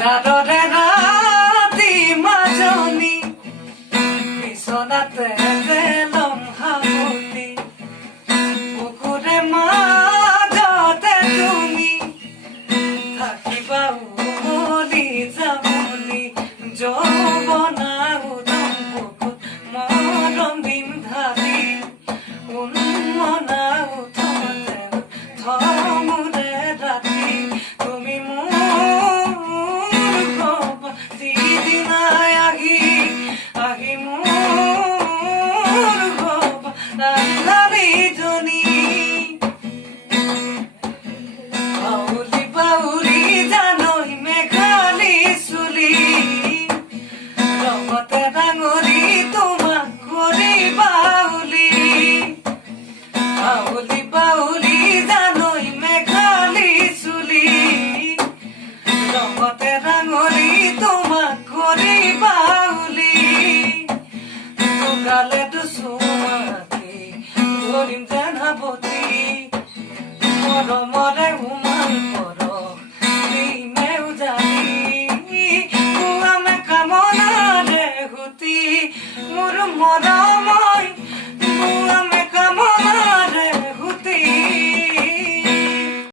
চাদৰে ৰাতি মাজনী বিচনাতে যে লম সামুতি বুকুৰে মাজতে তুমি থাকিবা উমলি যামনি যৌৱনা উদম বুকুত মৰম দিম ঢালি উন্মনা উঠোতে থমুৰে ৰাতি তুমি মোৰ কব দিদিনাই আহি মোৰ কব ৰান্ধনীজনী বাউলি বাউলি জানৈ মেঘালী চুলি লগতে ডাঙৰি তোমাক কৰি বাউলি বাউলি বাউলি জানৈ মেঘালী চুলি লগতে ডাঙৰি তোমাক কৰি বাউলি গালে দুচুমাকি ধৰিম যেন হাবতি মৰমৰে উমান কৰ দিনে উজালি পুৱামে কামনাৰে হুতি মোৰ মৰমই